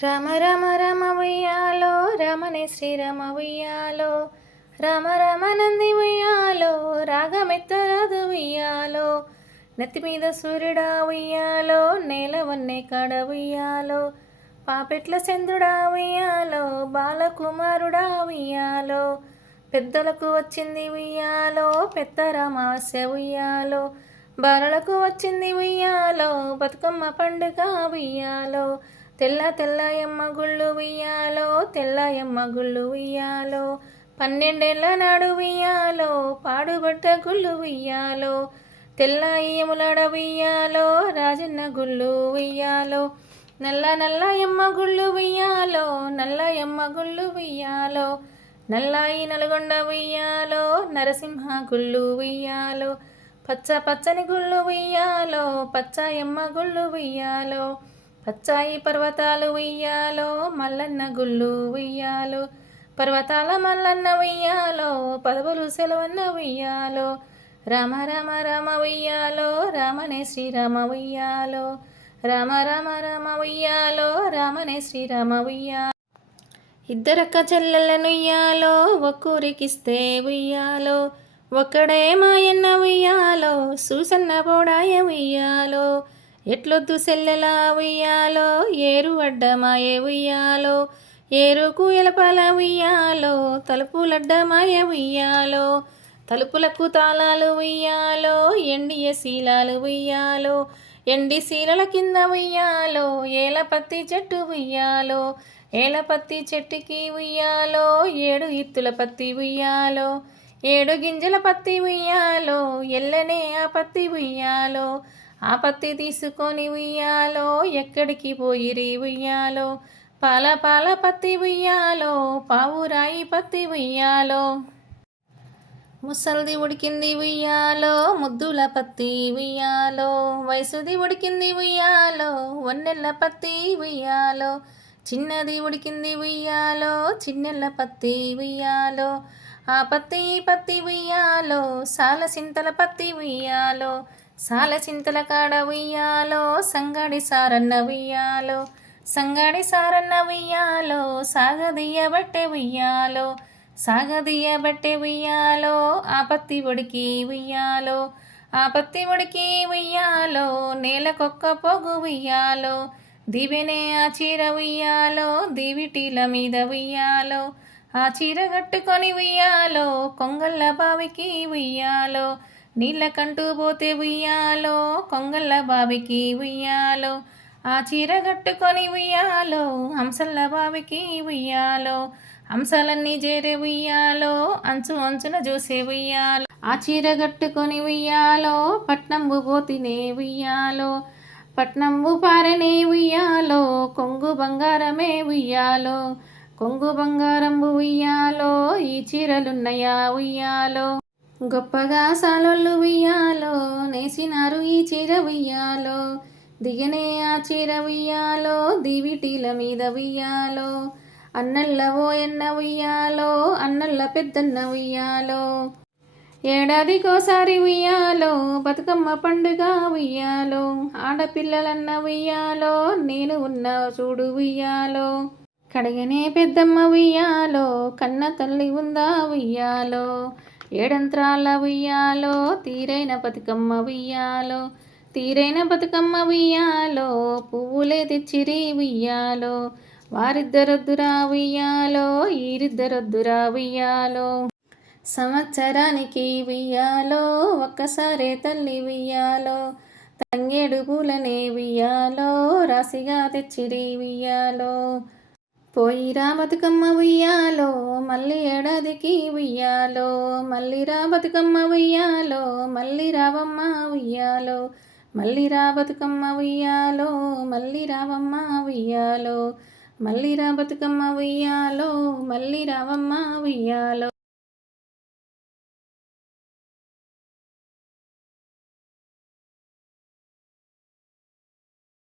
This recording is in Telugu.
రామ రామ రామ ఉయ్యాలో రమణే శ్రీరామ ఉయ్యాలో రామ రామ నంది ఉయ్యాలో రాగమెత్తరాదు ఉయ్యాలో నెత్తి మీద సూర్యుడా ఉయ్యాలో నేల వన్నే కాడ ఉయ్యాలో పాపెట్ల చంద్రుడా ఉయ్యాలో బాలకుమారుడా ఉయ్యాలో పెద్దలకు వచ్చింది ఉయ్యాలో పెద్దరామాస్య ఉయ్యాలో బాలలకు వచ్చింది ఉయ్యాలో బతుకమ్మ పండుగ ఉయ్యాలో తెల్ల తెల్లయమ్మ గుళ్ళు ఉయ్యాలో తెల్లయమ్మ గుళ్ళు ఉయ్యాలో 12 నాడు ఉయ్యాలో పాడుబడ్డ గుళ్ళు ఉయ్యాలో తెల్లయ్యములడ ఉయ్యాలో రాజన్న గుళ్ళు ఉయ్యాలో నల్ల నల్లయమ్మ గుళ్ళు ఉయ్యాలో నల్లయమ్మ గుళ్ళు ఉయ్యాలో నల్లాయి నల్గొండ ఉయ్యాలో నరసింహ గుళ్ళు ఉయ్యాలో పచ్చ పచ్చని గుళ్ళు ఉయ్యాలో పచ్చాయమ్మ గుళ్ళు ఉయ్యాలో పచ్చాయి పర్వతాలు ఉయ్యాలో మల్లన్న గుళ్ళు ఉయ్యాలో పర్వతాల మల్లన్న ఉయ్యాలో పదవులు సెలవన్న ఉయ్యాలో రామ రామ రామ ఉయ్యాలో రామనే శ్రీరామ ఉయ్యాలో రామ రామ రామ ఉయ్యాలో రామనే శ్రీరామ ఉయ్యాలో ఇద్దరక్క చెల్లెళ్ళను ఉయ్యాలో ఒక్కూరికిస్తే ఉయ్యాలో ఒక్కడే మాయన్న ఉయ్యాలో సూసన్న బోడాయ ఉయ్యాలో ఎట్లొద్దు సెల్లెలా ఉయ్యాలో ఏరు అడ్డమాయే ఉయ్యాలో ఏరుకు ఎలపాల ఉయ్యాలో తలుపులడ్డమాయ ఉయ్యాలో తలుపులకు తాళాలు ఉయ్యాలో ఎండియ శీలాలు ఉయ్యాలో ఎండి శీలల కింద ఉయ్యాలో ఏలపత్తి చెట్టు ఉయ్యాలో ఏలపత్తి చెట్టుకి ఉయ్యాలో 7 ఇత్తుల పత్తి ఉయ్యాలో 7 గింజల పత్తి ఉయ్యాలో ఎల్లనే ఆ పత్తి ఉయ్యాలో ఆ పత్తి తీసుకొని ఉయ్యాలో ఎక్కడికి పోయిరి ఉయ్యాలో పాల పాల పత్తి ఉయ్యాలో పావురాయి పత్తి ఉయ్యాలో ముసల్ది ఉడికింది ఉయ్యాలో ముద్దుల పత్తి ఉయ్యాలో వయసుది ఉడికింది ఉయ్యాలో వన్నెల్ల పత్తి ఉయ్యాలో చిన్నది ఉడికింది ఉయ్యాలో చిన్నెల్ల పత్తి ఉయ్యాలో ఆ పత్తి పత్తి ఉయ్యాలో సాల సింతల పత్తి ఉయ్యాలో సాల చింతల కాడ ఉయ్యాలో సంగడి సారన్న ఉయ్యాలో సంగడి సారన్న ఉయ్యాలో సాగదీయబట్టే ఉయ్యాలో సాగదీయబట్టే ఉయ్యాలో ఆ పత్తి ఉడికి ఉయ్యాలో ఆ పత్తి ఉడికి ఉయ్యాలో నేలకొక్క పొగు ఉయ్యాలో దివెనే ఆ చీర ఉయ్యాలో దివిటీల మీద ఉయ్యాలో ఆ చీర కట్టుకొని ఉయ్యాలో కొంగళ్ళ బావికి ఉయ్యాలో నీళ్ళకంటూ పోతే ఉయ్యాలో కొంగళ్ళ బావికి ఉయ్యాలో ఆ చీర కట్టుకొని ఉయ్యాలో హంసల బావికి ఉయ్యాలో హంసలన్నీ చేరే ఉయ్యాలో అంచు అంచున చూసే ఉయ్యాలో ఆ చీర కట్టుకొని ఉయ్యాలో పట్నంబు పోతినే ఉయ్యాలో పట్నంబు పారనే ఉయ్యాలో కొంగు బంగారమే ఉయ్యాలో కొంగు బంగారంబు ఉయ్యాలో ఈ చీరలున్నయా ఉయ్యాలో గొప్పగా సాలొల్లు ఉయ్యాలో నేసినారు ఈ చీర ఉయ్యాలో దిగనే ఆ చీర ఉయ్యాలో దివిటీల మీద ఉయ్యాలో అన్నల్ల ఓయన్న ఉయ్యాలో అన్నల్ల పెద్దన్న ఉయ్యాలో ఏడాదికోసారి ఉయ్యాలో బతుకమ్మ పండుగ ఉయ్యాలో ఆడపిల్లలన్న ఉయ్యాలో నేను ఉన్న చూడు ఉయ్యాలో కడగనే పెద్దమ్మ ఉయ్యాలో కన్న తల్లి ఉందా ఉయ్యాలో ఏడంత్రాల ఉయ్యాలో తీరైన బతుకమ్మ ఉయ్యాలో తీరైన బతుకమ్మ ఉయ్యాలో పువ్వులే తెచ్చిరి ఉయ్యాలో వారిద్దరొద్దురా ఉయ్యాలో ఈరిద్దరొద్దురా ఉయ్యాలో సంవత్సరానికి ఉయ్యాలో ఒక్కసారే తల్లి ఉయ్యాలో తంగేడు పూలనే ఉయ్యాలో రాశిగా తెచ్చిరి ఉయ్యాలో పోయిరా బతుకమ్మ ఉయ్యాలో మళ్ళీ ఏడాదికి ఉయ్యాలో మళ్ళీ రా బతుకమ్మ ఉయ్యాలో మళ్ళీ రావమ్మ ఉయ్యాలో మళ్ళీ రా బతుకమ్మ ఉయ్యాలో మళ్ళీ రావమ్మ ఉయ్యాలో మళ్ళీ రా బతుకమ్మ ఉయ్యాలో మళ్ళీ రావమ్మ ఉయ్యాలో